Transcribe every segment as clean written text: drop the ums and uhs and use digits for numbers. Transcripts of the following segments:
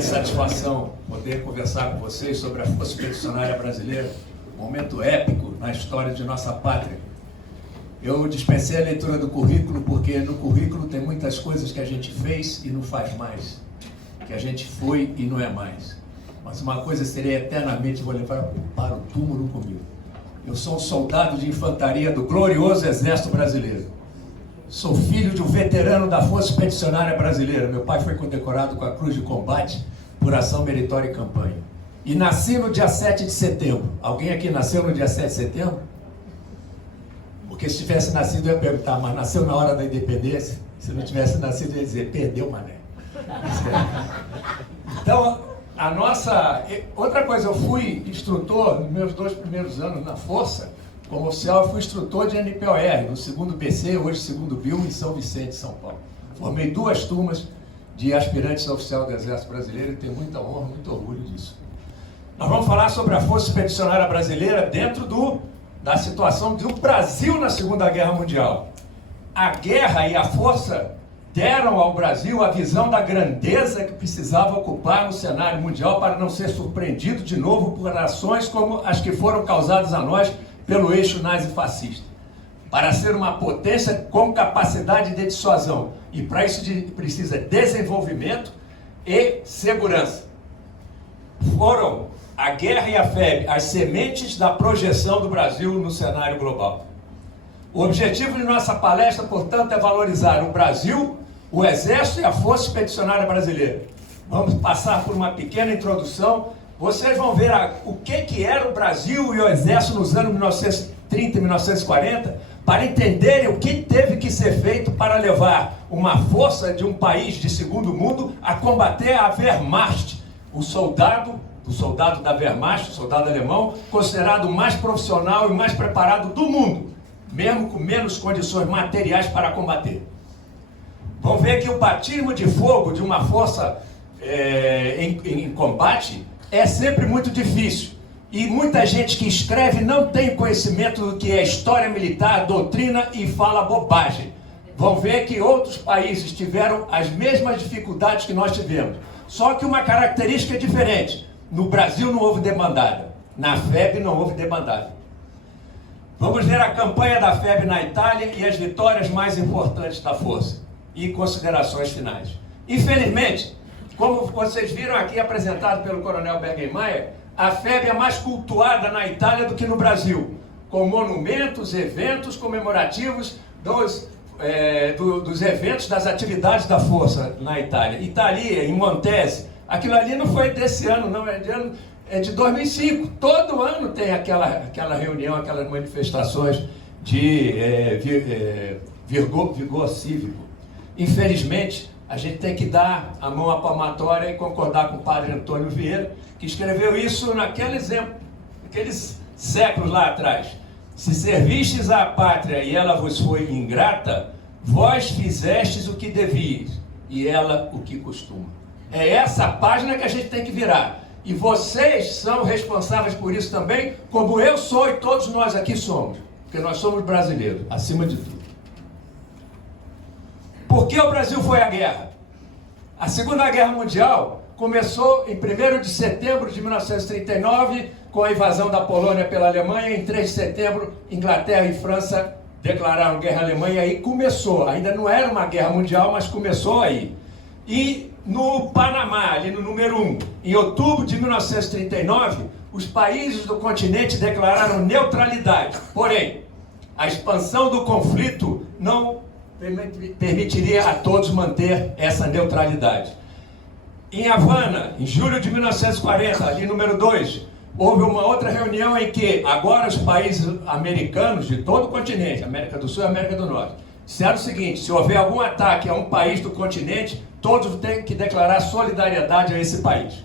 grande satisfação poder conversar com vocês sobre a Força Expedicionária Brasileira, um momento épico na história de nossa pátria. Eu dispensei a leitura do currículo porque no currículo tem muitas coisas que a gente fez e não faz mais, que a gente foi e não é mais. Mas uma coisa serei eternamente, vou levar para o túmulo comigo. Eu sou um soldado de infantaria do glorioso Exército Brasileiro. Sou filho de um veterano da Força Expedicionária Brasileira. Meu pai foi condecorado com a Cruz de Combate por ação meritória e campanha. E nasci no dia 7 de setembro. Alguém aqui nasceu no dia 7 de setembro? Porque se tivesse nascido eu ia perguntar, mas nasceu na hora da independência? Se não tivesse nascido eu ia dizer, perdeu, mané. Então, outra coisa, eu fui instrutor nos meus 2 primeiros anos na Força. Como oficial, eu fui instrutor de NPOR, no 2º BC, hoje 2º BIL, em São Vicente, São Paulo. Formei 2 turmas de aspirantes a oficial do Exército Brasileiro e tenho muita honra, muito orgulho disso. Nós vamos falar sobre a Força Expedicionária Brasileira dentro da situação do Brasil na Segunda Guerra Mundial. A guerra e a força deram ao Brasil a visão da grandeza que precisava ocupar no cenário mundial para não ser surpreendido de novo por ações como as que foram causadas a nós pelo eixo nazi-fascista, para ser uma potência com capacidade de dissuasão. E para isso precisa desenvolvimento e segurança. Foram a guerra e a FEB as sementes da projeção do Brasil no cenário global. O objetivo de nossa palestra, portanto, é valorizar o Brasil, o Exército e a Força Expedicionária Brasileira. Vamos passar por uma pequena introdução. Vocês vão ver o que era o Brasil e o Exército nos anos 1930 e 1940, para entenderem o que teve que ser feito para levar uma força de um país de segundo mundo a combater a Wehrmacht, o soldado da Wehrmacht, o soldado alemão, considerado o mais profissional e mais preparado do mundo, mesmo com menos condições materiais para combater. Vão ver que o batismo de fogo de uma força em combate é sempre muito difícil. E muita gente que escreve não tem conhecimento do que é história militar, doutrina e fala bobagem. Vão ver que outros países tiveram as mesmas dificuldades que nós tivemos. Só que uma característica é diferente. No Brasil não houve debandada. Na FEB não houve debandada. Vamos ver a campanha da FEB na Itália e as vitórias mais importantes da força. E considerações finais. Infelizmente, como vocês viram aqui apresentado pelo Coronel Bergenmayer, a FEB é mais cultuada na Itália do que no Brasil, com monumentos, eventos comemorativos dos eventos, das atividades da força na Itália. Itália, em Montese, aquilo ali não foi desse ano, não, é de 2005. Todo ano tem aquela reunião, aquelas manifestações de vigor cívico. Infelizmente, a gente tem que dar a mão à palmatória e concordar com o padre Antônio Vieira, que escreveu isso naqueles séculos lá atrás. Se servistes à pátria e ela vos foi ingrata, vós fizestes o que devíeis, e ela o que costuma. É essa página que a gente tem que virar. E vocês são responsáveis por isso também, como eu sou e todos nós aqui somos. Porque nós somos brasileiros, acima de tudo. Por que o Brasil foi à guerra? A Segunda Guerra Mundial começou em 1º de setembro de 1939, com a invasão da Polônia pela Alemanha. Em 3 de setembro, Inglaterra e França declararam guerra à Alemanha. Aí começou, ainda não era uma guerra mundial, mas começou aí. E no Panamá, ali no número 1, em outubro de 1939, os países do continente declararam neutralidade. Porém, a expansão do conflito não permitiria a todos manter essa neutralidade. Em Havana, em julho de 1940, ali número 2, houve uma outra reunião em que agora os países americanos de todo o continente, América do Sul e América do Norte, disseram o seguinte: se houver algum ataque a um país do continente, todos têm que declarar solidariedade a esse país.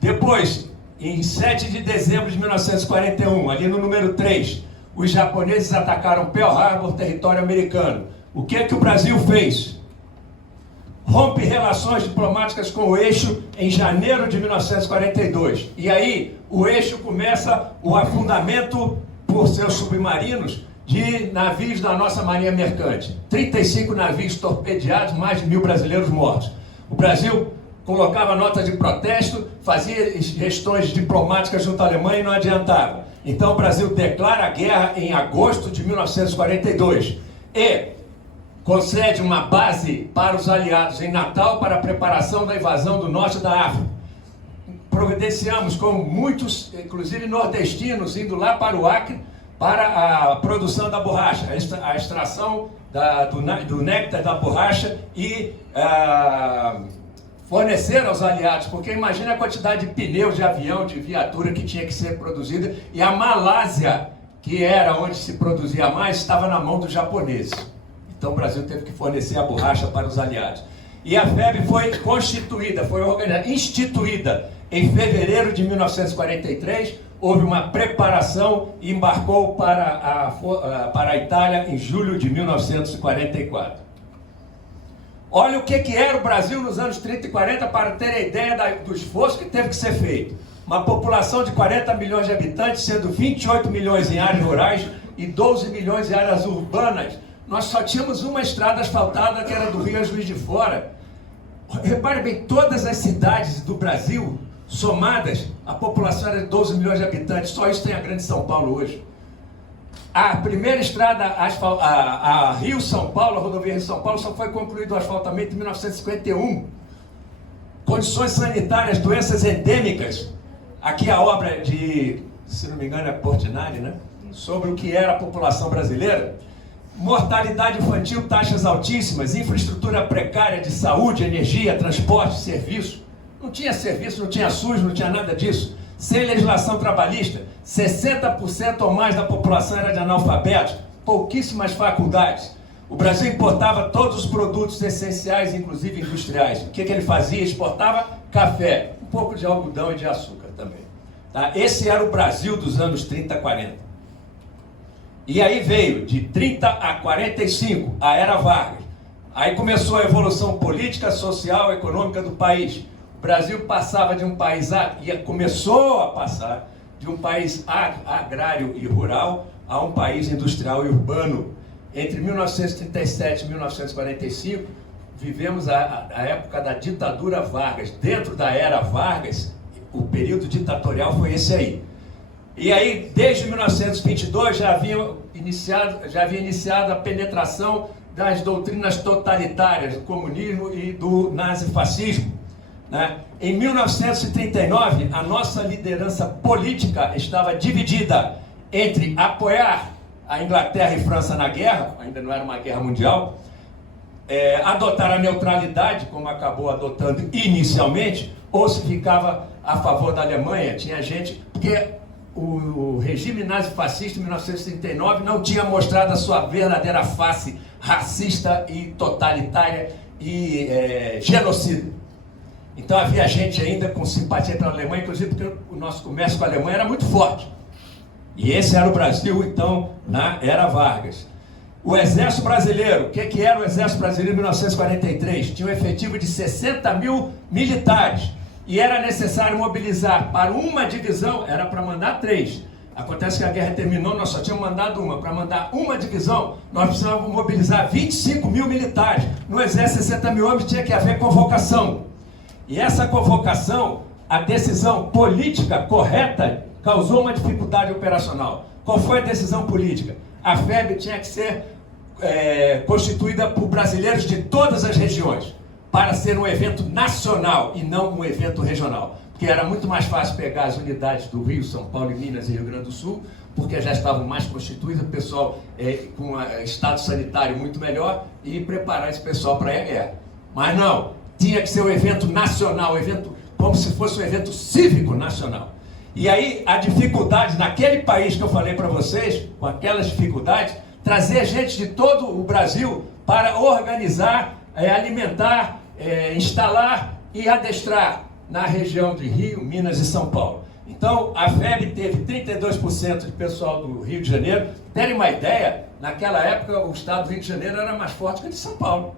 Depois, em 7 de dezembro de 1941, ali no número 3, os japoneses atacaram Pearl Harbor, território americano. O que é que o Brasil fez? Rompe relações diplomáticas com o eixo em janeiro de 1942. E aí o eixo começa o afundamento por seus submarinos de navios da nossa marinha mercante. 35 navios torpedeados, mais de 1.000 brasileiros mortos. O Brasil colocava nota de protesto, fazia questões diplomáticas junto à Alemanha e não adiantava. Então o Brasil declara a guerra em agosto de 1942 e concede uma base para os aliados em Natal para a preparação da invasão do norte da África. Providenciamos com muitos, inclusive nordestinos, indo lá para o Acre para a produção da borracha, a extração do néctar da borracha e fornecer aos aliados, porque imagina a quantidade de pneus de avião, de viatura que tinha que ser produzida, e a Malásia, que era onde se produzia mais, estava na mão dos japoneses. Então o Brasil teve que fornecer a borracha para os aliados. E a FEB foi constituída, foi organizada, instituída em fevereiro de 1943, houve uma preparação e embarcou para a Itália em julho de 1944. Olha o que era o Brasil nos anos 30 e 40 para ter ideia do esforço que teve que ser feito. Uma população de 40 milhões de habitantes, sendo 28 milhões em áreas rurais e 12 milhões em áreas urbanas. Nós só tínhamos uma estrada asfaltada, que era do Rio a Juiz de Fora. Repare bem, todas as cidades do Brasil, somadas, a população era de 12 milhões de habitantes. Só isso tem a Grande São Paulo hoje. A primeira estrada, a Rio-São Paulo, a rodovia Rio-São Paulo, só foi concluído o asfaltamento em 1951. Condições sanitárias, doenças endêmicas. Aqui a obra de, se não me engano, é Portinari, né? Sobre o que era a população brasileira. Mortalidade infantil, taxas altíssimas, infraestrutura precária de saúde, energia, transporte, serviço. Não tinha serviço, não tinha SUS, não tinha nada disso. Sem legislação trabalhista, 60% ou mais da população era de analfabetos, pouquíssimas faculdades. O Brasil importava todos os produtos essenciais, inclusive industriais. O que ele fazia? Exportava café, um pouco de algodão e de açúcar também. Tá? Esse era o Brasil dos anos 30 a 40. E aí veio de 30 a 45 a Era Vargas. Aí começou a evolução política, social, econômica do país. O Brasil passava de um país, começou a passar de um país agrário e rural a um país industrial e urbano. Entre 1937 e 1945, vivemos a época da ditadura Vargas. Dentro da Era Vargas, o período ditatorial foi esse aí. E aí, desde 1922, já havia iniciado a penetração das doutrinas totalitárias do comunismo e do nazifascismo. Né? Em 1939, a nossa liderança política estava dividida entre apoiar a Inglaterra e França na guerra, ainda não era uma guerra mundial, adotar a neutralidade, como acabou adotando inicialmente, ou se ficava a favor da Alemanha. Tinha gente, porque o regime nazifascista em 1939 não tinha mostrado a sua verdadeira face racista e totalitária e genocida. Então havia gente ainda com simpatia pela Alemanha, inclusive porque o nosso comércio com a Alemanha era muito forte. E esse era o Brasil, então, na Era Vargas. O Exército Brasileiro, o que era o Exército Brasileiro em 1943? Tinha um efetivo de 60 mil militares. E era necessário mobilizar para uma divisão, era para mandar 3. Acontece que a guerra terminou, nós só tínhamos mandado uma. Para mandar uma divisão, nós precisávamos mobilizar 25 mil militares. No Exército, 60 mil homens, tinha que haver convocação. E essa convocação, a decisão política correta, causou uma dificuldade operacional. Qual foi a decisão política? A FEB tinha que ser constituída por brasileiros de todas as regiões, para ser um evento nacional e não um evento regional. Porque era muito mais fácil pegar as unidades do Rio, São Paulo, Minas e Rio Grande do Sul, porque já estavam mais constituídas, o pessoal com estado sanitário muito melhor, e preparar esse pessoal para a guerra. Mas não, tinha que ser um evento nacional, como se fosse um evento cívico nacional. E aí a dificuldade naquele país que eu falei para vocês, com aquelas dificuldades, trazer gente de todo o Brasil para organizar, alimentar, instalar e adestrar na região de Rio, Minas e São Paulo. Então a FEB teve 32% de pessoal do Rio de Janeiro. Terem uma ideia, naquela época o estado do Rio de Janeiro era mais forte que o de São Paulo.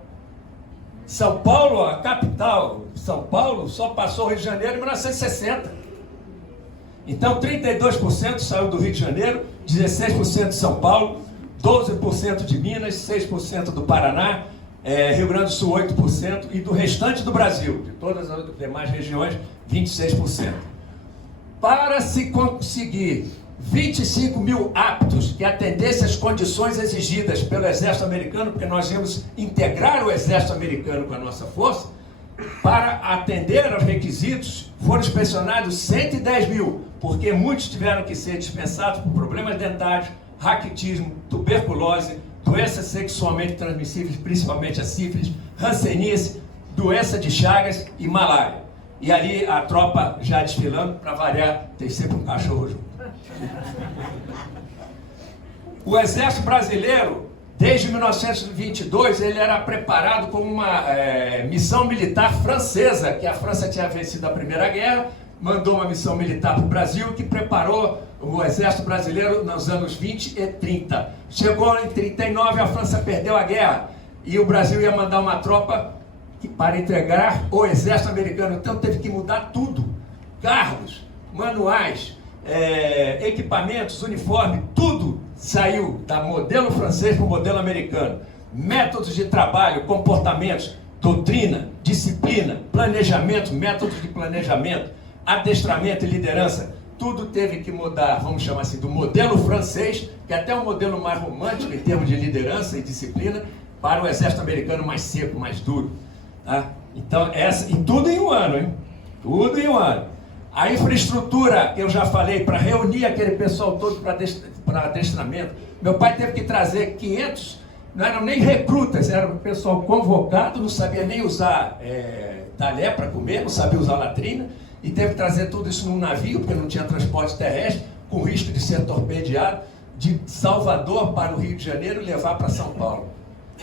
São Paulo, a capital, São Paulo, só passou o Rio de Janeiro em 1960. Então 32% saiu do Rio de Janeiro, 16% de São Paulo, 12% de Minas, 6% do Paraná, Rio Grande do Sul 8%, e do restante do Brasil, de todas as demais regiões, 26%. Para se conseguir 25 mil aptos que atendessem às condições exigidas pelo Exército Americano, porque nós íamos integrar o Exército Americano com a nossa força, para atender aos requisitos, foram inspecionados 110 mil, porque muitos tiveram que ser dispensados por problemas dentários, raquitismo, tuberculose, doenças sexualmente transmissíveis, principalmente a sífilis, hanseníase, doença de Chagas e malária. E ali a tropa já desfilando, para variar, tem sempre um cachorro junto. O Exército Brasileiro, desde 1922, ele era preparado como uma missão militar francesa, que a França tinha vencido a Primeira Guerra, mandou uma missão militar para o Brasil, que preparou o Exército Brasileiro nos anos 20 e 30. Chegou em 39, a França perdeu a guerra, e o Brasil ia mandar uma tropa para entregar o Exército Americano. Então teve que mudar tudo: carros, manuais, equipamentos, uniforme, tudo saiu da modelo francês para o modelo americano. Métodos de trabalho, comportamentos, doutrina, disciplina, planejamento, métodos de planejamento, adestramento e liderança, tudo teve que mudar, vamos chamar assim, do modelo francês, que é até um modelo mais romântico em termos de liderança e disciplina, para o Exército Americano mais seco, mais duro. Tá? Então, e tudo em um ano, hein? Tudo em um ano. A infraestrutura, eu já falei, para reunir aquele pessoal todo para adestramento. Meu pai teve que trazer 500, não eram nem recrutas, era o pessoal convocado, não sabia nem usar talher para comer, não sabia usar latrina, e teve que trazer tudo isso num navio, porque não tinha transporte terrestre, com risco de ser torpedeado, de Salvador para o Rio de Janeiro e levar para São Paulo.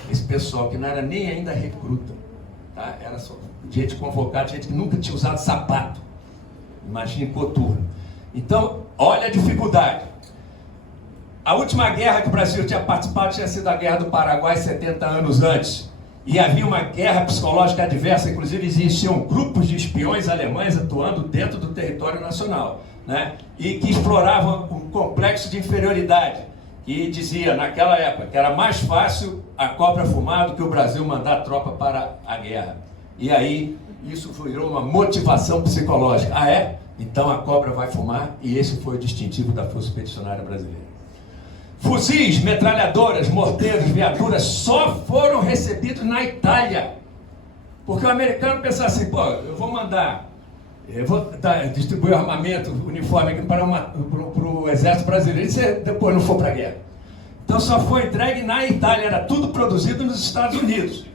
Esse pessoal que não era nem ainda recruta, tá? Era só gente convocada, gente que nunca tinha usado sapato. Imagine coturno. Então, olha a dificuldade. A última guerra que o Brasil tinha participado tinha sido a Guerra do Paraguai, 70 anos antes. E havia uma guerra psicológica adversa, inclusive existiam grupos de espiões alemães atuando dentro do território nacional, né? E que exploravam um complexo de inferioridade, que dizia, naquela época, que era mais fácil a cobra fumar do que o Brasil mandar tropa para a guerra. E aí, isso virou uma motivação psicológica. Ah, é? Então a cobra vai fumar, e esse foi o distintivo da Força Expedicionária Brasileira. Fuzis, metralhadoras, morteiros, viaturas só foram recebidos na Itália. Porque o americano pensava assim, pô, eu vou distribuir armamento, uniforme aqui para o exército brasileiro, e você depois não for para a guerra. Então só foi entregue na Itália, era tudo produzido nos Estados Unidos.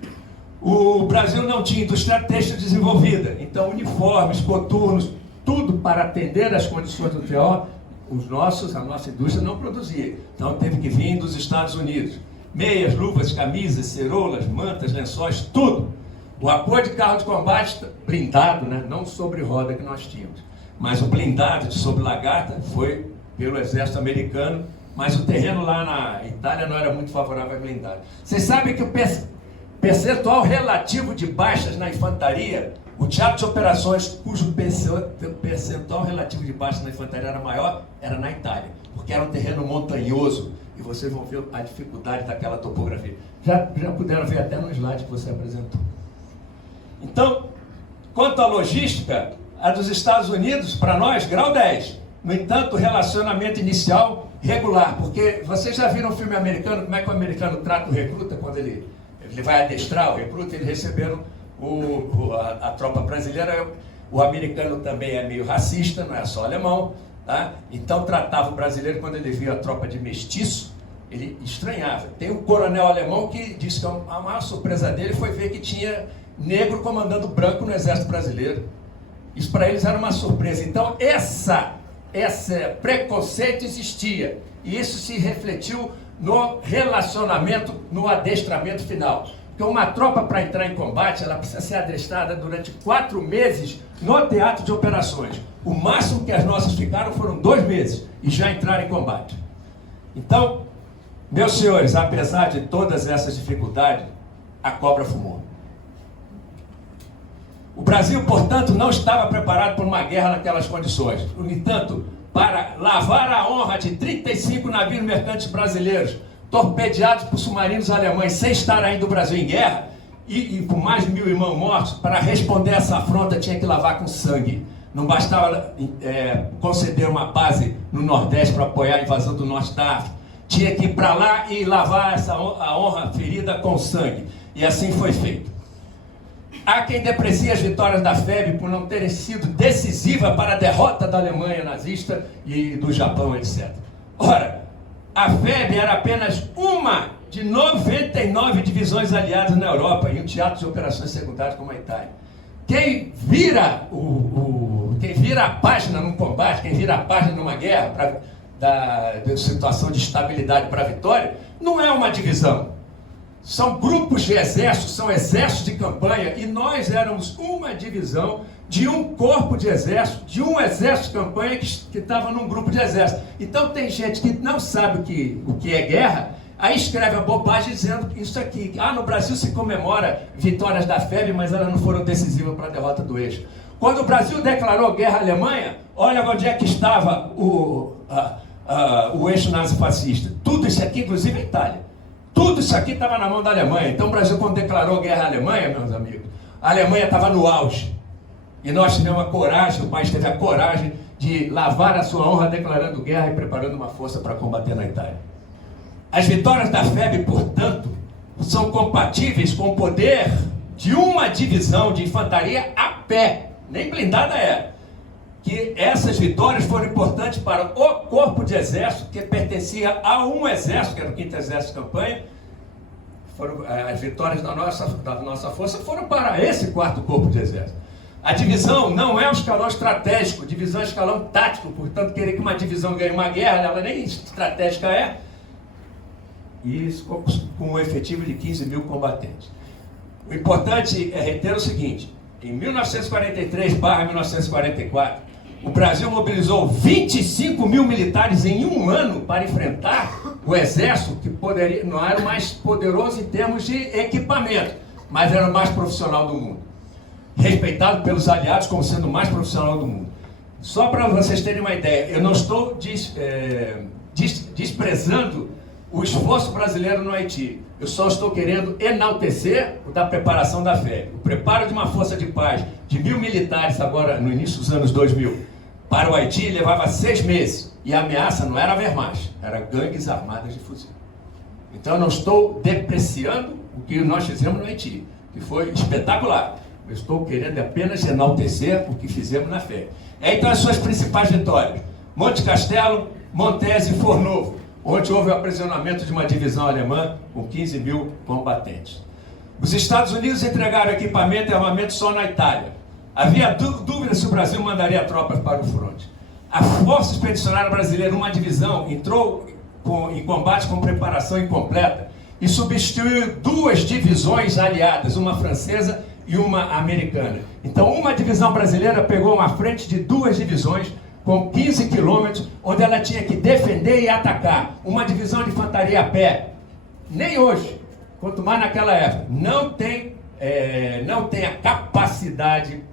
O Brasil não tinha indústria têxtil desenvolvida, então uniformes, coturnos, tudo para atender às condições do TO, a nossa indústria não produzia. Então teve que vir dos Estados Unidos. Meias, luvas, camisas, ceroulas, mantas, lençóis, tudo. O apoio de carro de combate blindado, né? Não sobre roda que nós tínhamos, mas o blindado de sobre lagarta foi pelo exército americano, mas o terreno lá na Itália não era muito favorável a blindado. Vocês sabem que o percentual relativo de baixas na infantaria, o teatro de operações cujo percentual relativo de baixas na infantaria era maior, era na Itália, porque era um terreno montanhoso, e vocês vão ver a dificuldade daquela topografia. Já puderam ver até no slide que você apresentou. Então, quanto à logística, a dos Estados Unidos, para nós, grau 10. No entanto, o relacionamento inicial regular, porque vocês já viram o filme americano, como é que o americano trata o recruta quando ele vai adestrar o recruta. Eles receberam a tropa brasileira. O americano também é meio racista, não é só alemão, tá? Então tratava o brasileiro, quando ele via a tropa de mestiço, ele estranhava. Tem um coronel alemão que disse que a maior surpresa dele foi ver que tinha negro comandando branco no exército brasileiro. Isso para eles era uma surpresa. Então esse preconceito existia, e isso se refletiu no relacionamento, no adestramento final. Porque uma tropa, para entrar em combate, ela precisa ser adestrada durante 4 meses no teatro de operações. O máximo que as nossas ficaram foram 2 meses e já entraram em combate. Então, meus senhores, apesar de todas essas dificuldades, a cobra fumou. O Brasil, portanto, não estava preparado para uma guerra naquelas condições. No entanto, para lavar a honra de 35 navios mercantes brasileiros torpedeados por submarinos alemães sem estar ainda o Brasil em guerra, e com mais de 1.000 irmãos mortos, para responder a essa afronta tinha que lavar com sangue. Não bastava conceder uma base no Nordeste para apoiar a invasão do Norte da África. Tinha que ir para lá e lavar a honra ferida com sangue. E assim foi feito. Há quem deprecie as vitórias da FEB por não terem sido decisivas para a derrota da Alemanha nazista e do Japão, etc. Ora, a FEB era apenas uma de 99 divisões aliadas na Europa, em um teatro de operações secundárias como a Itália. Quem vira a página num combate, quem vira a página numa guerra, da situação de estabilidade para a vitória, não é uma divisão. São grupos de exércitos, são exércitos de campanha, e nós éramos uma divisão de um corpo de exército, de um exército de campanha que estava num grupo de exército. Então tem gente que não sabe o que é guerra, aí escreve a bobagem dizendo isso aqui. No Brasil se comemora vitórias da FEB, mas elas não foram decisivas para a derrota do eixo. Quando o Brasil declarou guerra à Alemanha, olha onde é que estava o eixo nazifascista. Tudo isso aqui, inclusive a Itália. Tudo isso aqui estava na mão da Alemanha. Então o Brasil, quando declarou guerra à Alemanha, meus amigos, a Alemanha estava no auge. E nós tivemos a coragem, o país teve a coragem de lavar a sua honra declarando guerra e preparando uma força para combater na Itália. As vitórias da FEB, portanto, são compatíveis com o poder de uma divisão de infantaria a pé. Nem blindada é. Que essas vitórias foram importantes para o corpo de exército, que pertencia a um exército, que era o 5º Exército de Campanha. As vitórias da nossa força foram para esse 4º Corpo de Exército. A divisão não é um escalão estratégico, divisão é um escalão tático, portanto, querer que uma divisão ganhe uma guerra, ela nem estratégica é. E isso com um efetivo de 15.000 combatentes. O importante é reter o seguinte: em 1943/1944, o Brasil mobilizou 25.000 militares em um ano para enfrentar o exército, que não era o mais poderoso em termos de equipamento, mas era o mais profissional do mundo. Respeitado pelos aliados como sendo o mais profissional do mundo. Só para vocês terem uma ideia, eu não estou desprezando o esforço brasileiro no Haiti. Eu só estou querendo enaltecer o da preparação da FEB. O preparo de uma força de paz de 1.000 militares agora no início dos anos 2000 para o Haiti levava 6 meses. E a ameaça não era a Wehrmacht, era gangues armadas de fuzil. Então eu não estou depreciando o que nós fizemos no Haiti, que foi espetacular. Eu estou querendo apenas enaltecer o que fizemos na FEB. Então as suas principais vitórias: Monte Castelo, Montese e Fornovo, onde houve o aprisionamento de uma divisão alemã com 15.000 combatentes. Os Estados Unidos entregaram equipamento e armamento só na Itália. Havia dúvida se o Brasil mandaria tropas para o fronte. A Força Expedicionária Brasileira, uma divisão, entrou em combate com preparação incompleta e substituiu 2 divisões aliadas, uma francesa e uma americana. Então, uma divisão brasileira pegou uma frente de 2 divisões com 15 quilômetros, onde ela tinha que defender e atacar. Uma divisão de infantaria a pé, nem hoje, quanto mais naquela época, não tem a capacidade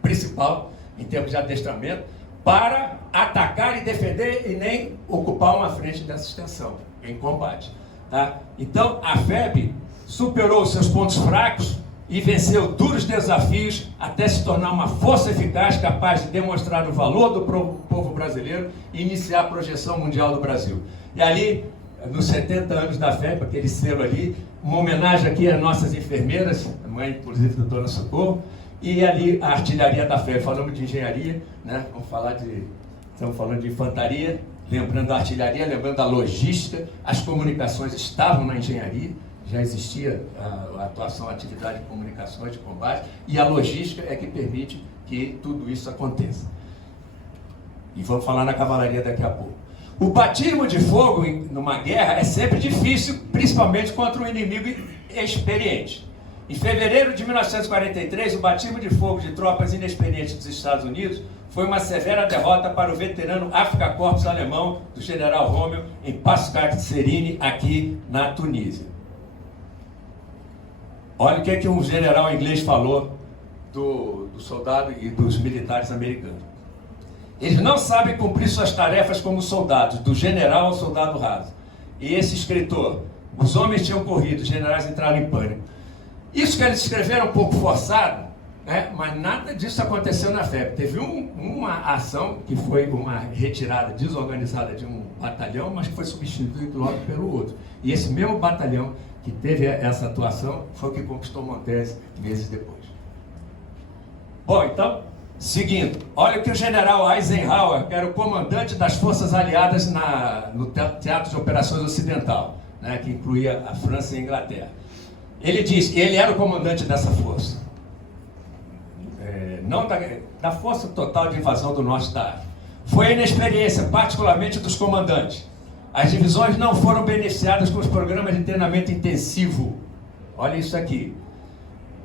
principal, em termos de adestramento, para atacar e defender e nem ocupar uma frente dessa extensão, em combate. Tá? Então, a FEB superou seus pontos fracos e venceu duros desafios até se tornar uma força eficaz capaz de demonstrar o valor do povo brasileiro e iniciar a projeção mundial do Brasil. E ali, nos 70 anos da FEB, aquele selo ali, uma homenagem aqui às nossas enfermeiras, a mãe, inclusive, da Dona Socorro, e ali a artilharia da FEB. Falamos de engenharia, né? Estamos falando de infantaria, lembrando da artilharia, lembrando da logística, as comunicações estavam na engenharia, já existia a atuação, a atividade de comunicações, de combate, e a logística é que permite que tudo isso aconteça. E vamos falar na cavalaria daqui a pouco. O batismo de fogo numa guerra é sempre difícil, principalmente contra um inimigo experiente. Em fevereiro de 1943, o batismo de fogo de tropas inexperientes dos Estados Unidos foi uma severa derrota para o veterano Afrika Korps alemão do general Rommel em Pascal Serine, aqui na Tunísia. Olha o que é que um general inglês falou do soldado e dos militares americanos. Eles não sabem cumprir suas tarefas como soldados, do general ao soldado raso. E esse escritor: os homens tinham corrido, os generais entraram em pânico. Isso que eles escreveram um pouco forçado, né? Mas nada disso aconteceu na FEB. Teve uma ação que foi uma retirada desorganizada de um batalhão, mas que foi substituído logo pelo outro. E esse mesmo batalhão que teve essa atuação foi o que conquistou Montese meses depois. Bom, então, seguindo, olha o que o general Eisenhower, que era o comandante das forças aliadas no Teatro de Operações Ocidental, né, que incluía a França e a Inglaterra. Ele disse, ele era o comandante dessa força, não da força total de invasão do norte da África. Foi a inexperiência, particularmente dos comandantes. As divisões não foram beneficiadas com os programas de treinamento intensivo. Olha isso aqui.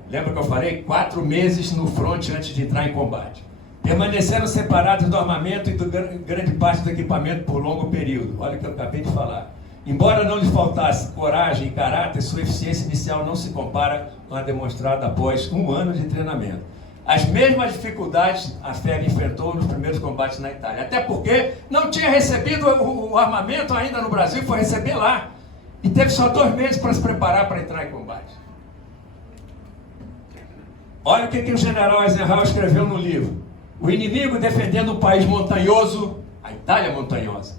Lembra que eu falei? 4 meses no fronte antes de entrar em combate. Permaneceram separados do armamento e grande parte do equipamento por longo período. Olha o que eu acabei de falar. Embora não lhes faltasse coragem e caráter, sua eficiência inicial não se compara com a demonstrada após 1 ano de treinamento. As mesmas dificuldades a FEB enfrentou nos primeiros combates na Itália. Até porque não tinha recebido o armamento ainda no Brasil, foi receber lá. E teve só 2 meses para se preparar para entrar em combate. Olha o que o general Eisenhower escreveu no livro. O inimigo defendendo um país montanhoso, a Itália montanhosa,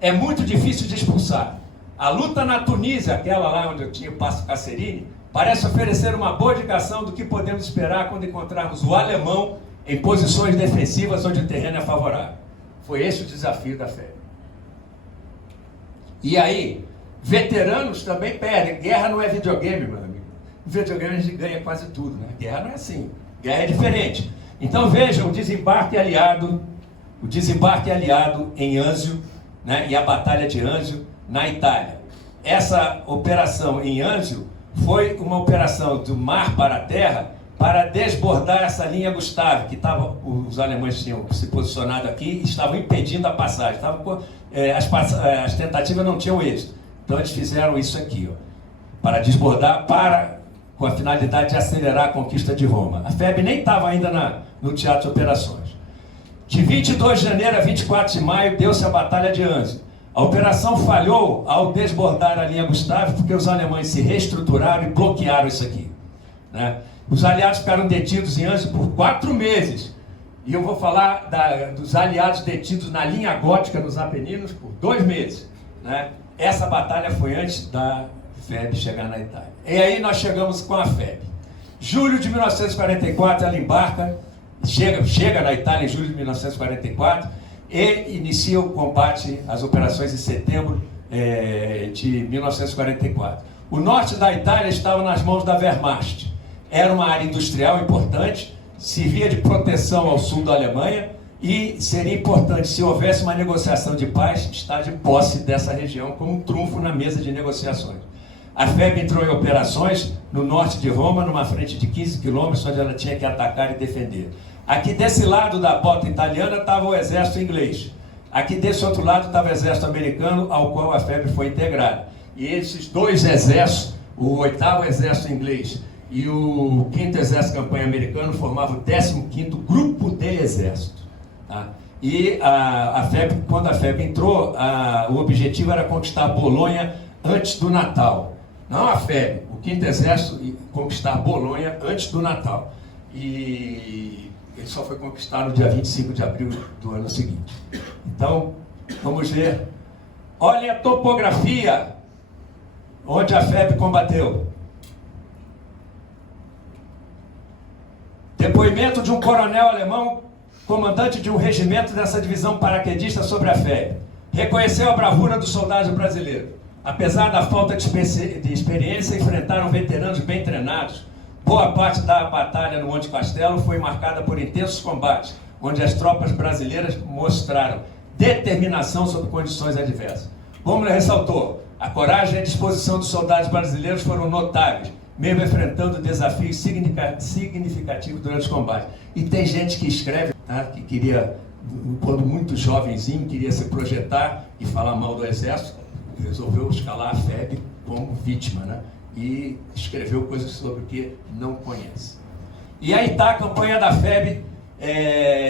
é muito difícil de expulsar. A luta na Tunísia, aquela lá onde eu tinha o Passo Cacerini, parece oferecer uma boa indicação do que podemos esperar quando encontrarmos o alemão em posições defensivas onde o terreno é favorável. Foi esse o desafio da FEB. E aí, veteranos também perdem. Guerra não é videogame, meu amigo. No videogame a gente ganha quase tudo, né? Guerra não é assim. Guerra é diferente. Então vejam o desembarque aliado em Anzio, né? E a Batalha de Anzio na Itália. Essa operação em Anzio foi uma operação do mar para a terra para desbordar essa linha Gustave, que os alemães tinham se posicionado aqui e estavam impedindo a passagem. As tentativas não tinham êxito. Então eles fizeram isso aqui, ó, para desbordar, com a finalidade de acelerar a conquista de Roma. A FEB nem estava ainda no teatro de operações. De 22 de janeiro a 24 de maio deu-se a Batalha de Anzio. A operação falhou ao desbordar a linha Gustave porque os alemães se reestruturaram e bloquearam isso aqui, né? Os aliados ficaram detidos em Anzio por 4 meses. E eu vou falar dos aliados detidos na linha gótica nos Apeninos por 2 meses, né? Essa batalha foi antes da FEB chegar na Itália. E aí nós chegamos com a FEB. Julho de 1944 ela embarca, chega na Itália em julho de 1944 e inicia o combate, as operações em setembro de 1944. O norte da Itália estava nas mãos da Wehrmacht. Era uma área industrial importante, servia de proteção ao sul da Alemanha e seria importante, se houvesse uma negociação de paz, estar de posse dessa região como um trunfo na mesa de negociações. A FEB entrou em operações no norte de Roma, numa frente de 15 quilômetros, onde ela tinha que atacar e defender. Aqui desse lado da bota italiana estava o exército inglês. Aqui desse outro lado estava o exército americano, ao qual a FEB foi integrada. E esses 2 exércitos, o 8º exército inglês e o 5º exército de campanha americano, formavam o 15º grupo de exército. Tá? E a FEB, quando a FEB entrou, o objetivo era conquistar Bolonha antes do Natal. Não a FEB, o 5º exército conquistar Bolonha antes do Natal. E ele só foi conquistado no dia 25 de abril do ano seguinte. Então, vamos ver. Olha a topografia onde a FEB combateu. Depoimento de um coronel alemão, comandante de um regimento dessa divisão paraquedista sobre a FEB. Reconheceu a bravura dos soldados brasileiros. Apesar da falta de experiência, enfrentaram veteranos bem treinados. Boa parte da batalha no Monte Castelo foi marcada por intensos combates, onde as tropas brasileiras mostraram determinação sob condições adversas. Rommel ressaltou, a coragem e a disposição dos soldados brasileiros foram notáveis, mesmo enfrentando desafios significativos durante os combates. E tem gente que escreve, tá, que queria, quando muito jovenzinho, queria se projetar e falar mal do exército, resolveu escalar a FEB como vítima, né? E escreveu coisas sobre o que não conhece. E aí está a campanha da FEB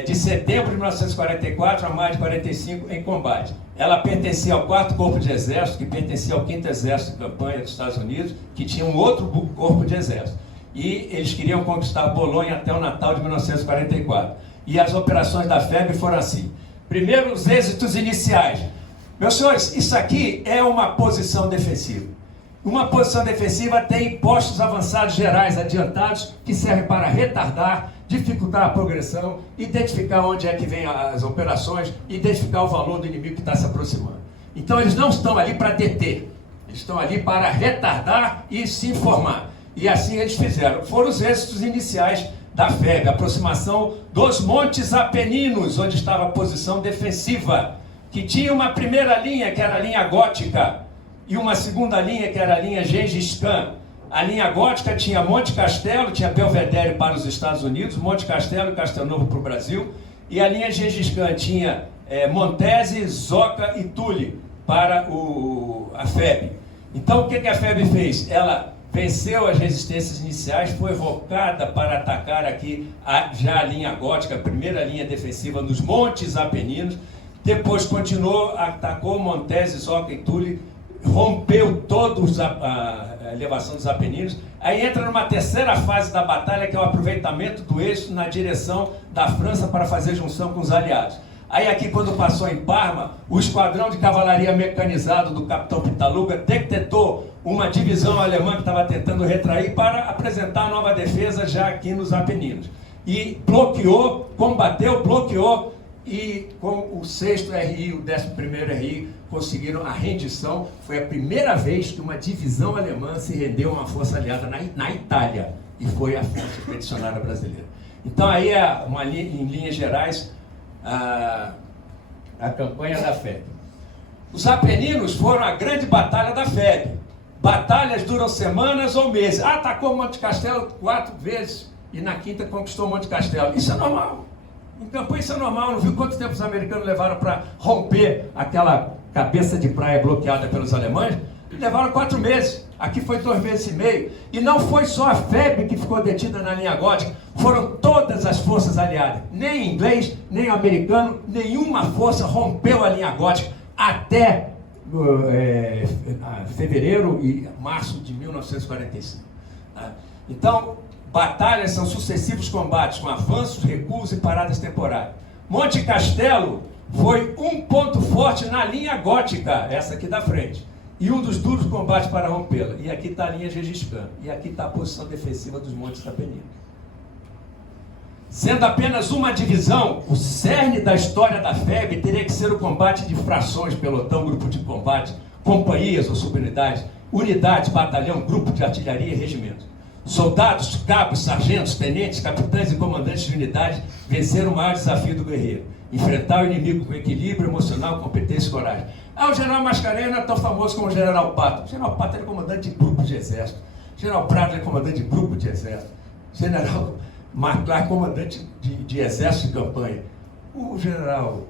de setembro de 1944 a maio de 45 em combate. Ela pertencia ao 4º Corpo de Exército, que pertencia ao 5º Exército de Campanha dos Estados Unidos, que tinha um outro corpo de exército. e eles queriam conquistar Bolonha até o Natal de 1944. E as operações da FEB foram assim. Primeiro, os êxitos iniciais. Meus senhores, isso aqui é uma posição defensiva. Uma posição defensiva tem postos avançados gerais adiantados que servem para retardar, dificultar a progressão, identificar onde é que vem as operações, identificar o valor do inimigo que está se aproximando. Então eles não estão ali para deter, eles estão ali para retardar e se informar. E assim eles fizeram. Foram os êxitos iniciais da FEB, a aproximação dos Montes Apeninos, onde estava a posição defensiva, que tinha uma primeira linha, que era a linha gótica, e uma segunda linha, que era a linha Gengis Khan. A linha gótica tinha Monte Castelo, tinha Belvedere para os Estados Unidos, Monte Castelo e Castelnovo para o Brasil, e a linha Gengis Khan tinha Montese, Zoca e Tule para a FEB. Então o que a FEB fez? Ela venceu as resistências iniciais, foi evocada para atacar aqui já a linha gótica, a primeira linha defensiva nos Montes Apeninos, depois continuou, atacou Montese, Zoca e Tule, rompeu toda a elevação dos Apeninos, aí entra numa terceira fase da batalha, que é o aproveitamento do eixo na direção da França para fazer junção com os aliados. Aí aqui, quando passou em Parma, o esquadrão de cavalaria mecanizado do capitão Pitaluga detectou uma divisão alemã que estava tentando retrair para apresentar a nova defesa já aqui nos Apeninos. E bloqueou, combateu, bloqueou, e com o 6º RI e o 11º RI conseguiram a rendição. Foi a primeira vez que uma divisão alemã se rendeu a uma força aliada na Itália, e foi a Força Expedicionária Brasileira. Então aí é em linhas gerais a campanha da FEB. Os Apeninos foram a grande batalha da FEB. Batalhas duram semanas ou meses. Atacou Monte Castelo 4 vezes e na quinta conquistou Monte Castelo. Isso é normal. Em campanha isso é normal. Não viu quanto tempo os americanos levaram para romper aquela cabeça de praia bloqueada pelos alemães? Levaram 4 meses. Aqui foi 2 meses e meio. E não foi só a FEB que ficou detida na linha gótica. Foram todas as forças aliadas. Nem inglês, nem americano, nenhuma força rompeu a linha gótica até fevereiro e março de 1945. Tá? Então, batalhas são sucessivos combates com avanços, recuos e paradas temporárias. Monte Castelo foi um ponto forte na linha gótica, essa aqui da frente, e um dos duros combates para rompê-la. E aqui está a linha Gengis Khan, e aqui está a posição defensiva dos Montes Apeninos. Sendo apenas uma divisão, o cerne da história da FEB teria que ser o combate de frações, pelotão, grupo de combate, companhias ou subunidades, unidades, batalhão, grupo de artilharia e regimentos. Soldados, cabos, sargentos, tenentes, capitães e comandantes de unidades venceram o maior desafio do guerreiro: enfrentar o inimigo com equilíbrio emocional, competência e coragem. O general Mascarenhas não é tão famoso como o general Pato. O general Pato era comandante de grupo de exército. O general Prado era comandante de grupo de exército. O general Marclar, comandante de exército de campanha. O general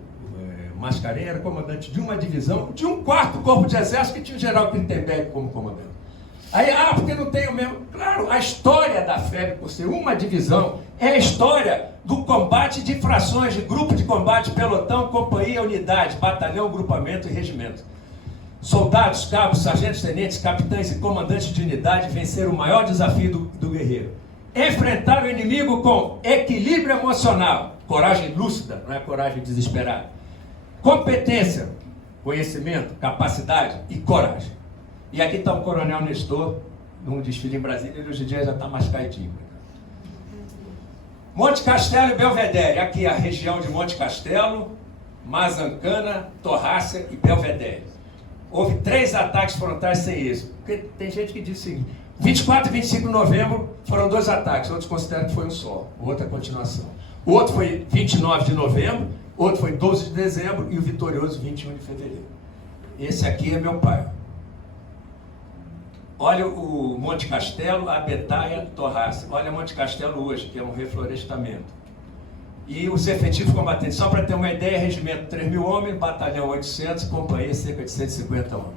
Mascarenhas era comandante de uma divisão, de um 4º corpo de exército, que tinha o general Crittenberg como comandante. Aí, porque não tem o mesmo... Claro, a história da FEB, por ser uma divisão, é a história do combate de frações, de grupo de combate, pelotão, companhia, unidade, batalhão, grupamento e regimento. Soldados, cabos, sargentos, tenentes, capitães e comandantes de unidade venceram o maior desafio do guerreiro: enfrentar o inimigo com equilíbrio emocional, coragem lúcida, não é coragem desesperada, competência, conhecimento, capacidade e coragem. E aqui está o coronel Nestor, num desfile em Brasília, ele hoje em dia já está mais caidinho. Monte Castelo e Belvedere, aqui a região de Monte Castelo, Mazancana, Torrácia e Belvedere. Houve 3 ataques frontais sem êxito, porque tem gente que diz o seguinte: 24 e 25 de novembro foram 2 ataques, outros consideram que foi um só, outra continuação. O outro foi 29 de novembro, outro foi 12 de dezembro e o vitorioso 21 de fevereiro. Esse aqui é meu pai. Olha o Monte Castelo, a Betaia, Torrácia. Olha Monte Castelo hoje, que é um reflorestamento. E os efetivos combatentes, só para ter uma ideia: regimento 3.000 homens, batalhão 800, companhia cerca de 150 homens.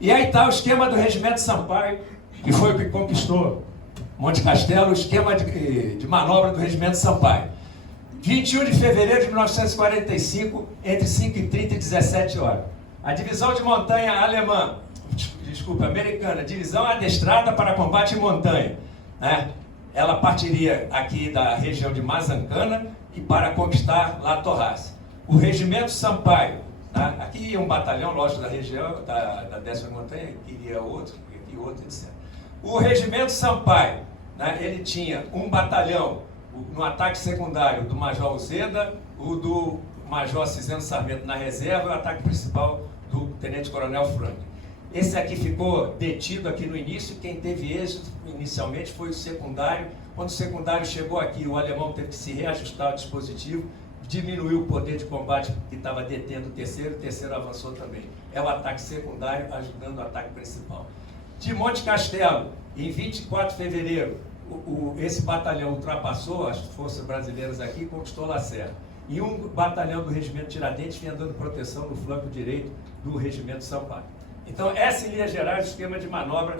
E aí está o esquema do regimento Sampaio, que foi o que conquistou Monte Castelo, o esquema de manobra do regimento Sampaio. 21 de fevereiro de 1945, entre 5h30 e 17 horas. A divisão de montanha americana, divisão adestrada para combate em montanha, né? ela partiria aqui da região de Mazancana e para conquistar La Torrace. O Regimento Sampaio, tá? Aqui ia um batalhão, lógico, da região, da 10ª Montanha, iria outro, aqui outro, etc. O Regimento Sampaio, né, ele tinha um batalhão no ataque secundário do Major Uzeda, o do Major Ciseno Sarmento na reserva e o ataque principal do Tenente Coronel Frank. Esse aqui ficou detido aqui no início, quem teve êxito inicialmente foi o secundário. Quando o secundário chegou aqui, o alemão teve que se reajustar ao dispositivo, diminuiu o poder de combate que estava detendo o terceiro avançou também. É o ataque secundário ajudando o ataque principal. De Monte Castelo, em 24 de fevereiro, esse batalhão ultrapassou as forças brasileiras aqui e conquistou Lacerda. E um batalhão do Regimento Tiradentes vinha dando proteção no flanco direito do Regimento Sampaio. Então, essa em linhas gerais, o esquema de manobra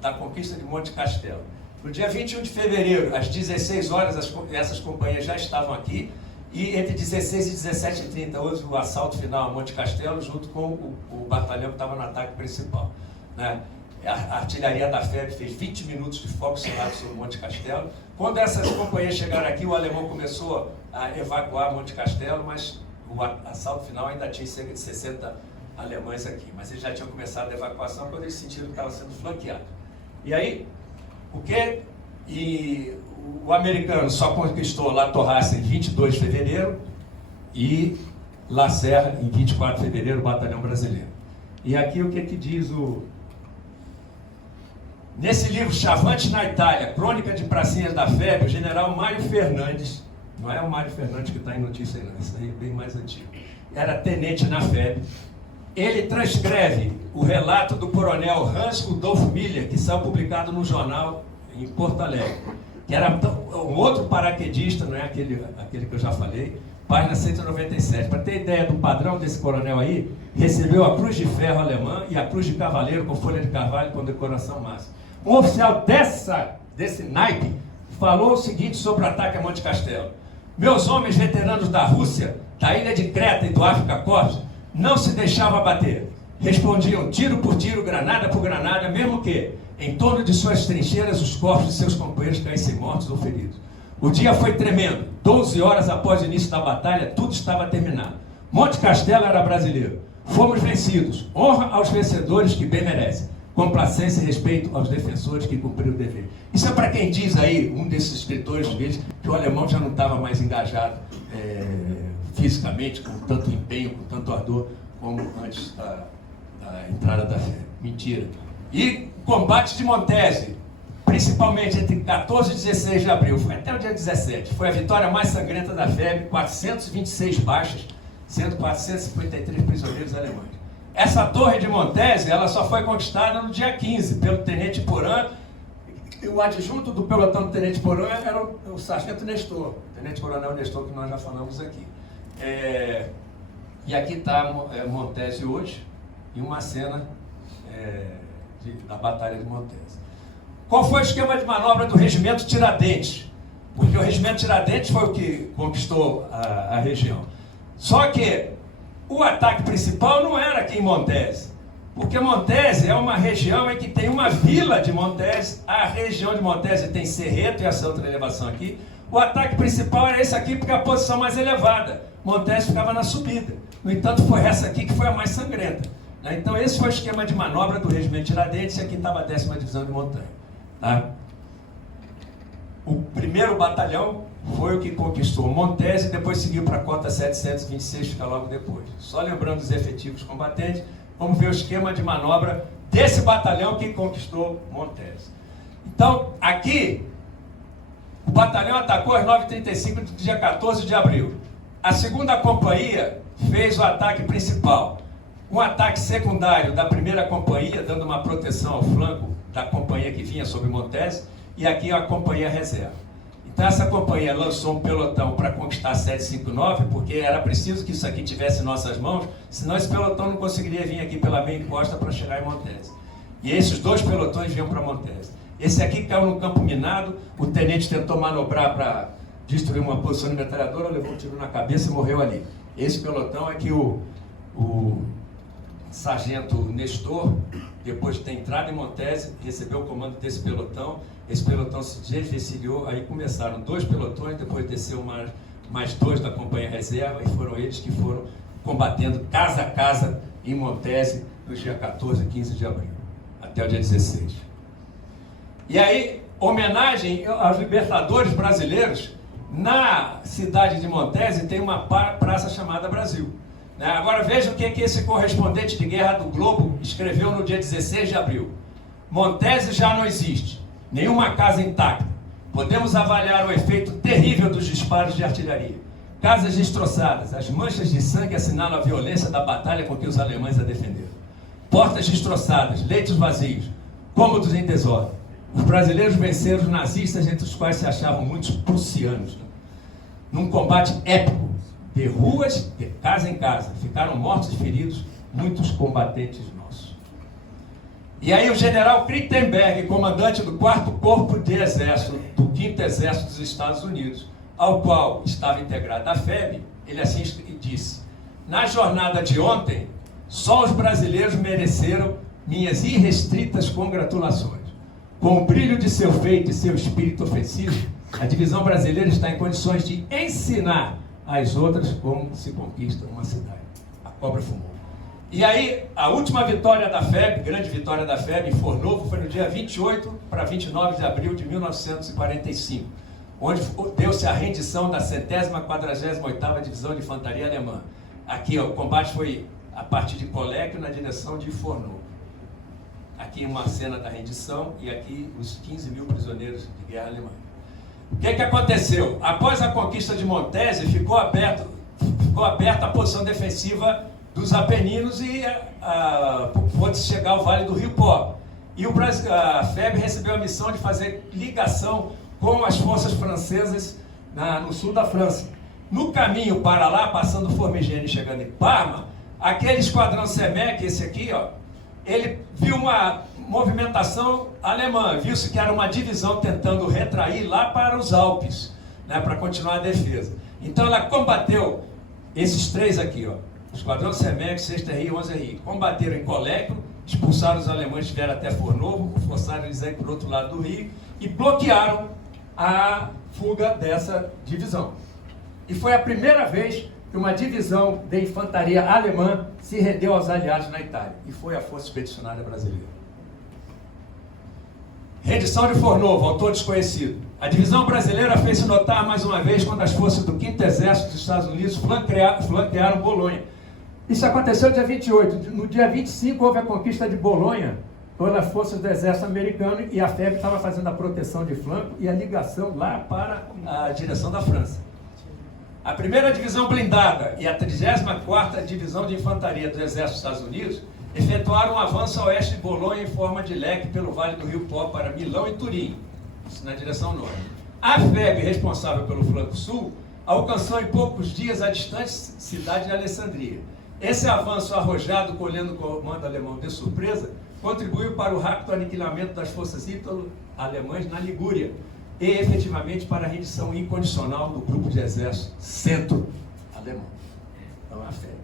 da conquista de Monte Castelo. No dia 21 de fevereiro, às 16 horas, essas companhias já estavam aqui, e entre 16 e 17h30 houve o assalto final a Monte Castelo, junto com o batalhão que estava no ataque principal, né? A artilharia da FEB fez 20 minutos de foco selado sobre Monte Castelo. Quando essas companhias chegaram aqui, o alemão começou a evacuar Monte Castelo, mas o assalto final ainda tinha cerca de 60 alemães aqui. Mas eles já tinham começado a evacuação quando eles sentiram que estava sendo flanqueado. E aí, o americano só conquistou La Torrace em 22 de fevereiro e La Serra em 24 de fevereiro, o batalhão brasileiro. E aqui o que diz nesse livro Chavantes na Itália, Crônica de Pracinhas da FEB, o general Mário Fernandes, não é o Mário Fernandes que está em notícia aí, não, isso aí é bem mais antigo, era tenente na FEB. Ele transcreve o relato do coronel Hans Rudolf Miller, que saiu publicado no jornal em Porto Alegre, que era um outro paraquedista, não é aquele que eu já falei, página 197. Para ter ideia do padrão desse coronel aí, recebeu a Cruz de Ferro alemã e a Cruz de Cavaleiro com folha de carvalho com decoração máxima. Um oficial desse naipe falou o seguinte sobre o ataque a Monte Castelo: meus homens veteranos da Rússia, da ilha de Creta e do África Corps, não se deixavam abater. Respondiam tiro por tiro, granada por granada, mesmo que, em torno de suas trincheiras, os corpos de seus companheiros caíssem mortos ou feridos. O dia foi tremendo. 12 horas após o início da batalha, tudo estava terminado. Monte Castelo era brasileiro. Fomos vencidos. Honra aos vencedores que bem merecem. Complacência e respeito aos defensores que cumpriram o dever. Isso é para quem diz aí, um desses escritores deles, que o alemão já não estava mais engajado fisicamente, com tanto empenho, com tanto ardor, como antes da entrada da fé. Mentira. E combate de Montese, principalmente entre 14 e 16 de abril, foi até o dia 17, foi a vitória mais sangrenta da FEB, 426 baixas, sendo 453 prisioneiros alemães. Essa torre de Montese, ela só foi conquistada no dia 15, pelo Tenente Porã, e o adjunto do pelotão do Tenente Porã era o Sargento Nestor, Tenente Coronel Nestor, que nós já falamos aqui. E aqui está Montese hoje, e uma cena da Batalha de Montese. Qual foi o esquema de manobra do Regimento Tiradentes? Porque o Regimento Tiradentes foi o que conquistou a região. Só que o ataque principal não era aqui em Montese, porque Montese é uma região em que tem uma vila de Montese, a região de Montese tem Cerreto e essa outra elevação aqui. O ataque principal era esse aqui porque a posição mais elevada, Montese ficava na subida. No entanto, foi essa aqui que foi a mais sangrenta. Então esse foi o esquema de manobra do Regimento Tiradentes, e aqui estava a 10ª Divisão de Montanha. Tá? O primeiro batalhão foi o que conquistou Montese e depois seguiu para a cota 726, fica logo depois. Só lembrando os efetivos combatentes, vamos ver o esquema de manobra desse batalhão que conquistou Montese. Então, aqui, o batalhão atacou às 9h35 do dia 14 de abril. A 2ª companhia fez o ataque principal. Um ataque secundário da 1ª companhia, dando uma proteção ao flanco da companhia que vinha sobre Montese, e aqui a companhia reserva. Então essa companhia lançou um pelotão para conquistar 759, porque era preciso que isso aqui tivesse em nossas mãos, senão esse pelotão não conseguiria vir aqui pela meia encosta para chegar em Montese. E esses 2 pelotões vinham para Montese. Esse aqui caiu no campo minado, o tenente tentou manobrar para destruir uma posição de metralhadora, levou um tiro na cabeça e morreu ali. Esse pelotão é que o sargento Nestor, depois de ter entrado em Montese, recebeu o comando desse pelotão. Esse pelotão se desvencilhou, aí começaram 2 pelotões, depois desceu mais 2 da companhia reserva, e foram eles que foram combatendo casa a casa em Montese, no dia 14 e 15 de abril, até o dia 16. E aí, homenagem aos libertadores brasileiros, na cidade de Montese tem uma praça chamada Brasil. Agora veja o que esse correspondente de guerra do Globo escreveu no dia 16 de abril. Montese já não existe, nenhuma casa intacta. Podemos avaliar o efeito terrível dos disparos de artilharia. Casas destroçadas, as manchas de sangue assinalam a violência da batalha com que os alemães a defenderam. Portas destroçadas, leitos vazios, cômodos em desordem. Os brasileiros venceram os nazistas, entre os quais se achavam muitos prussianos. Num combate épico, de ruas, de casa em casa, ficaram mortos e feridos muitos combatentes nossos. E aí o general Krittenberg, comandante do 4º Corpo de Exército, do 5º Exército dos Estados Unidos, ao qual estava integrada a FEB, ele assim disse: na jornada de ontem, só os brasileiros mereceram minhas irrestritas congratulações. Com o brilho de seu feito e seu espírito ofensivo, a divisão brasileira está em condições de ensinar às outras como se conquista uma cidade. A cobra fumou. E aí, a última vitória da FEB, grande vitória da FEB em Fornovo, foi no dia 28 para 29 de abril de 1945, onde deu-se a rendição da 148ª Divisão de Infantaria Alemã. Aqui, ó, o combate foi a partir de Colecchio na direção de Fornovo. Aqui uma cena da rendição e aqui os 15 mil prisioneiros de guerra alemã. O que aconteceu? Após a conquista de Montese, ficou aberta a posição defensiva dos Apeninos e pôde chegar ao Vale do Rio Pó. E a FEB recebeu a missão de fazer ligação com as forças francesas no sul da França. No caminho para lá, passando Formigene e chegando em Parma, aquele esquadrão Semec, esse aqui, ó, ele viu uma movimentação alemã, viu-se que era uma divisão tentando retrair lá para os Alpes, para continuar a defesa. Então ela combateu esses 3 aqui, ó, o esquadrão Semec, 6ª RI e 11ª RI, combateram em Colecchio, expulsaram os alemães que vieram até Fornovo, forçaram eles a ir para o outro lado do rio e bloquearam a fuga dessa divisão. E foi a primeira vez que uma divisão de infantaria alemã se rendeu aos aliados na Itália, e foi a Força Expedicionária Brasileira. Rendição de Fornovo, autor desconhecido. A divisão brasileira fez-se notar mais uma vez quando as forças do 5º Exército dos Estados Unidos flanquearam Bolonha. Isso aconteceu no dia 28. No dia 25 houve a conquista de Bolonha pelas forças do Exército americano, e a FEB estava fazendo a proteção de flanco e a ligação lá para a direção da França. A 1ª Divisão Blindada e a 34ª Divisão de Infantaria do Exército dos Estados Unidos efetuaram um avanço a oeste de Bolonha em forma de leque pelo Vale do Rio Pó para Milão e Turim, isso na direção norte. A FEB, responsável pelo flanco sul, alcançou em poucos dias a distante cidade de Alessandria. Esse avanço arrojado, colhendo o comando alemão de surpresa, contribuiu para o rápido aniquilamento das forças ítalo-alemãs na Ligúria, e efetivamente para a rendição incondicional do grupo de exército centro-alemão. Então, a FEB.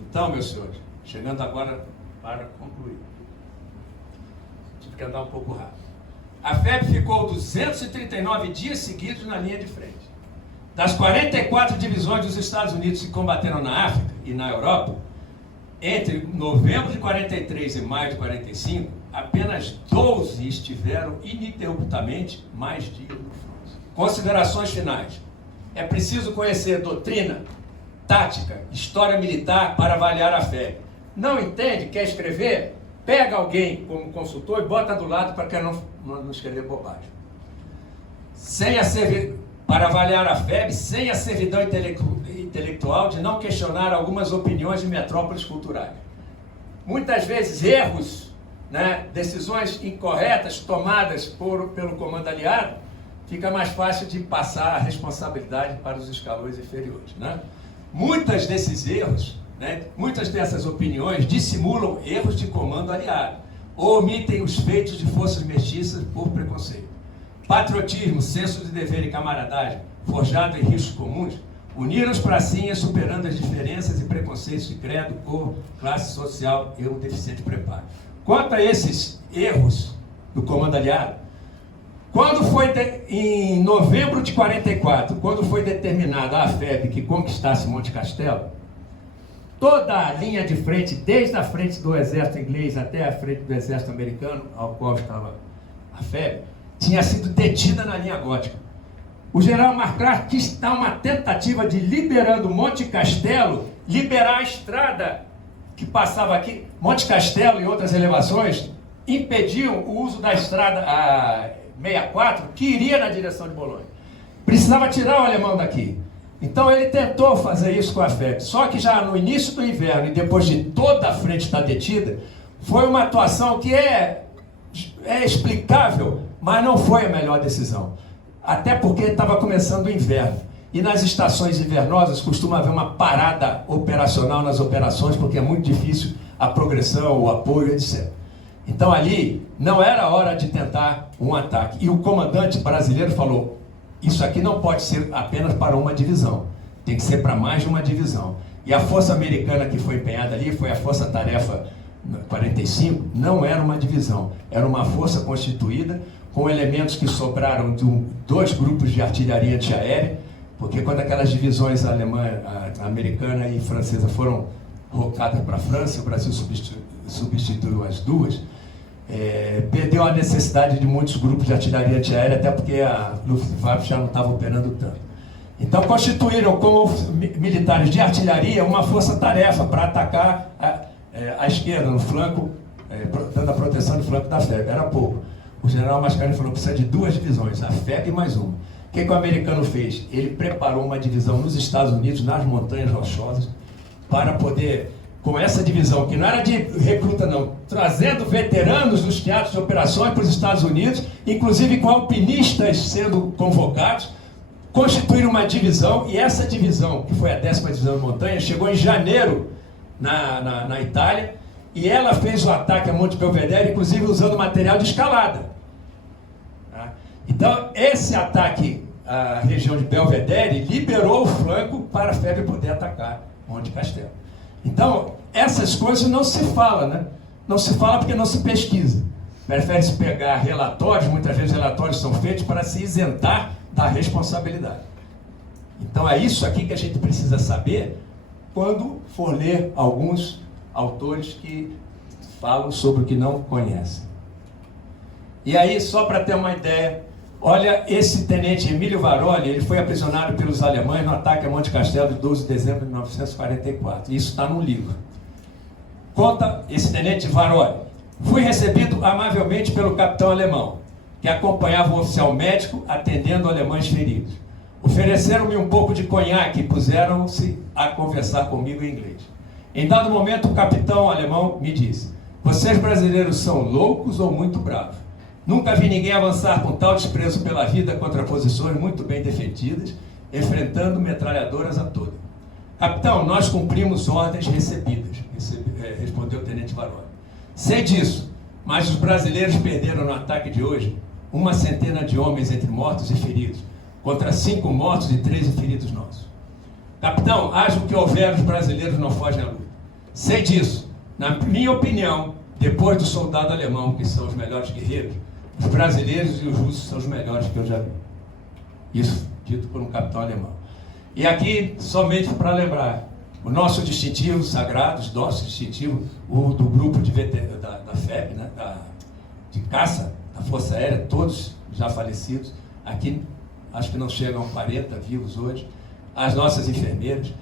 Então, meus senhores, chegando agora para concluir. Tive que andar um pouco rápido. A FEB ficou 239 dias seguidos na linha de frente. Das 44 divisões dos Estados Unidos que combateram na África e na Europa, entre novembro de 43 e maio de 45, apenas 12 estiveram ininterruptamente mais dias no front. Considerações finais. É preciso conhecer doutrina, tática, história militar para avaliar a FEB. Não entende, quer escrever? Pega alguém como consultor e bota do lado para que não escrever bobagem. Para avaliar a FEB, sem a servidão intelectual de não questionar algumas opiniões de metrópoles culturais. Muitas vezes erros, decisões incorretas tomadas pelo comando aliado, fica mais fácil de passar a responsabilidade para os escalões inferiores. Muitos desses erros, muitas dessas opiniões dissimulam erros de comando aliado, ou omitem os feitos de forças mestiças por preconceito. Patriotismo, senso de dever e camaradagem, forjado em riscos comuns, Unir os pracinhas, superando as diferenças e preconceitos de credo, cor, classe social e um deficiente preparo. Quanto a esses erros do Comando Aliado, quando foi em novembro de 44, quando foi determinada a FEB que conquistasse Monte Castelo, toda a linha de frente, desde a frente do exército inglês até a frente do exército americano, ao qual estava a FEB, tinha sido detida na linha gótica. O general Marcrat quis dar uma tentativa de, liberando Monte Castelo, liberar a estrada que passava aqui. Monte Castelo e outras elevações impediam o uso da estrada a 64, que iria na direção de Bolonha. Precisava tirar o alemão daqui. Então ele tentou fazer isso com a FEB. Só que já no início do inverno, e depois de toda a frente estar detida, foi uma atuação que é explicável, mas não foi a melhor decisão. Até porque estava começando o inverno. E nas estações invernosas costuma haver uma parada operacional nas operações, porque é muito difícil a progressão, o apoio, etc. Então ali não era hora de tentar um ataque. E o comandante brasileiro falou, isso aqui não pode ser apenas para uma divisão, tem que ser para mais de uma divisão. E a força americana que foi empenhada ali, foi a Força Tarefa 45, não era uma divisão, era uma força constituída com elementos que sobraram de dois grupos de artilharia antiaérea, porque quando aquelas divisões americana e francesa foram rocadas para a França, o Brasil substituiu as duas, perdeu a necessidade de muitos grupos de artilharia antiaérea, até porque a Luftwaffe já não estava operando tanto. Então constituíram como militares de artilharia uma força-tarefa para atacar a esquerda, no flanco, dando a proteção do flanco da FEB. Era pouco. O general Mascari falou que precisa de duas divisões, a FEB e mais uma. O que o americano fez? Ele preparou uma divisão nos Estados Unidos, nas Montanhas Rochosas, para poder, com essa divisão, que não era de recruta não, trazendo veteranos dos teatros de operações para os Estados Unidos, inclusive com alpinistas sendo convocados, constituir uma divisão, e essa divisão, que foi a 10ª Divisão de Montanha, chegou em janeiro na Itália, e ela fez o ataque a Monte Belvedere, inclusive usando material de escalada. Tá? Então, esse ataque à região de Belvedere liberou o flanco para a FEB poder atacar Monte Castelo. Então, essas coisas não se fala, né? Não se fala porque não se pesquisa. Prefere-se pegar relatórios, muitas vezes relatórios são feitos para se isentar da responsabilidade. Então é isso aqui que a gente precisa saber quando for ler alguns autores que falam sobre o que não conhecem. E aí, só para ter uma ideia, olha, esse tenente Emílio Varoli, ele foi aprisionado pelos alemães no ataque a Monte Castelo de 12 de dezembro de 1944. Isso está no livro. Conta esse tenente Varoli: fui recebido amavelmente pelo capitão alemão, que acompanhava o oficial médico atendendo alemães feridos. Ofereceram-me um pouco de conhaque e puseram-se a conversar comigo em inglês. Em dado momento, o capitão alemão me disse: vocês brasileiros são loucos ou muito bravos? Nunca vi ninguém avançar com tal desprezo pela vida contra posições muito bem defendidas, enfrentando metralhadoras a toda. Capitão, nós cumprimos ordens recebidas, respondeu o tenente Varoli. Sei disso, mas os brasileiros perderam no ataque de hoje 100 de homens entre mortos e feridos, contra 5 mortos e 13 feridos nossos. Capitão, haja o que houver, os brasileiros não fogem à luta. Sei disso. Na minha opinião, depois do soldado alemão, que são os melhores guerreiros, os brasileiros e os russos são os melhores que eu já vi. Isso dito por um capitão alemão. E aqui, somente para lembrar, o nosso distintivo sagrado, o nosso distintivo, o do grupo da FEB, né, de caça, da Força Aérea, todos já falecidos. Aqui, acho que não chegam a 40 vivos hoje. As nossas enfermeiras.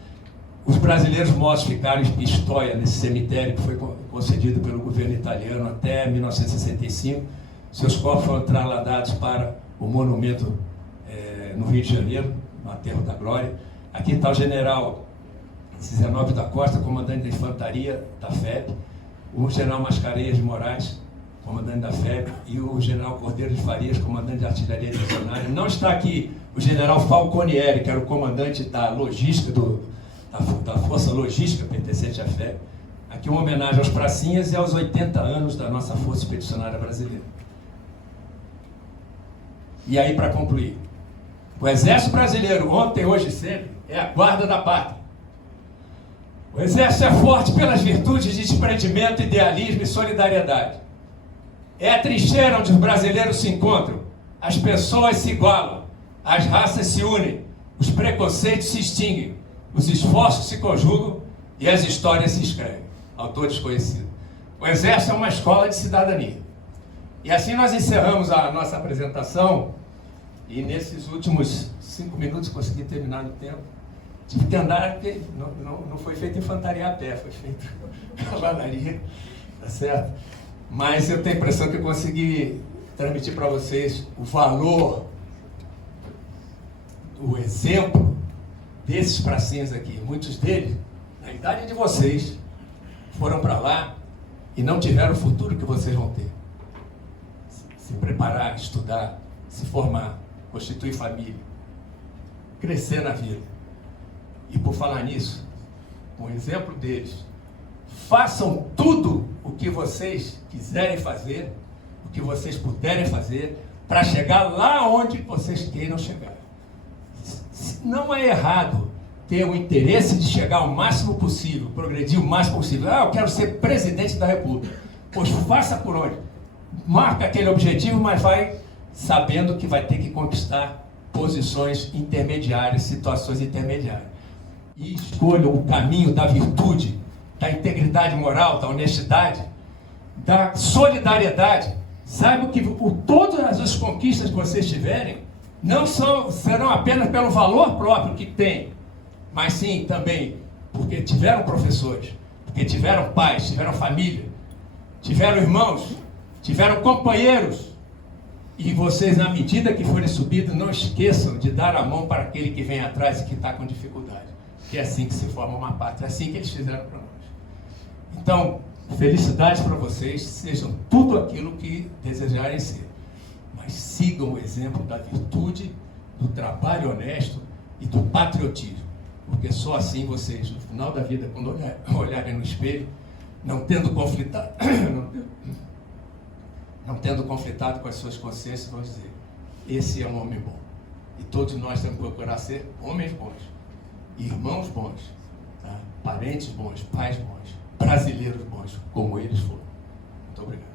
Os brasileiros mortos ficaram em Pistoia, nesse cemitério que foi concedido pelo governo italiano até 1965. Seus corpos foram trasladados para o monumento no Rio de Janeiro, no Aterro da Glória. Aqui está o general Zenóbio da Costa, comandante da infantaria da FEB, o general Mascarenhas de Moraes, comandante da FEB, e o general Cordeiro de Farias, comandante de artilharia divisionária. Não está aqui o general Falconieri, que era o comandante da logística, da força logística pertencente à FEB. Aqui uma homenagem aos pracinhas e aos 80 anos da nossa Força Expedicionária Brasileira. E aí, para concluir, o Exército Brasileiro, ontem, hoje e sempre, é a guarda da pátria. O Exército é forte pelas virtudes de desprendimento, idealismo e solidariedade. É a trincheira onde os brasileiros se encontram, as pessoas se igualam, as raças se unem, os preconceitos se extinguem, os esforços se conjugam e as histórias se escrevem. Autor desconhecido. O Exército é uma escola de cidadania. E assim nós encerramos a nossa apresentação, e nesses últimos 5 minutos consegui terminar no tempo. Tive que andar, porque não foi feito infantaria a pé, foi feito cavalaria, tá certo? Mas eu tenho a impressão que eu consegui transmitir para vocês o valor, o exemplo desses pracinhas aqui. Muitos deles, na idade de vocês, foram para lá e não tiveram o futuro que vocês vão ter. Se preparar, estudar, se formar, constituir família, crescer na vida. E por falar nisso, com o exemplo deles, façam tudo o que vocês quiserem fazer, o que vocês puderem fazer, para chegar lá onde vocês queiram chegar. Não é errado ter o interesse de chegar ao máximo possível, progredir o máximo possível. Eu quero ser presidente da República. Pois faça por onde? Marca aquele objetivo, mas vai sabendo que vai ter que conquistar posições intermediárias, situações intermediárias. E escolha o caminho da virtude, da integridade moral, da honestidade, da solidariedade. Saiba que todas as conquistas que vocês tiverem não serão apenas pelo valor próprio que tem, mas sim também porque tiveram professores, porque tiveram pais, tiveram família, tiveram irmãos, tiveram companheiros. E vocês, na medida que forem subindo, não esqueçam de dar a mão para aquele que vem atrás e que está com dificuldade. Que é assim que se forma uma pátria, é assim que eles fizeram para nós. Então, felicidades para vocês, sejam tudo aquilo que desejarem ser. Mas sigam o exemplo da virtude, do trabalho honesto e do patriotismo. Porque só assim vocês, no final da vida, quando olharem no espelho, não tendo conflitado com as suas consciências, vão dizer: esse é um homem bom. E todos nós temos que procurar ser homens bons, irmãos bons, tá? Parentes bons, pais bons, brasileiros bons, como eles foram. Muito obrigado.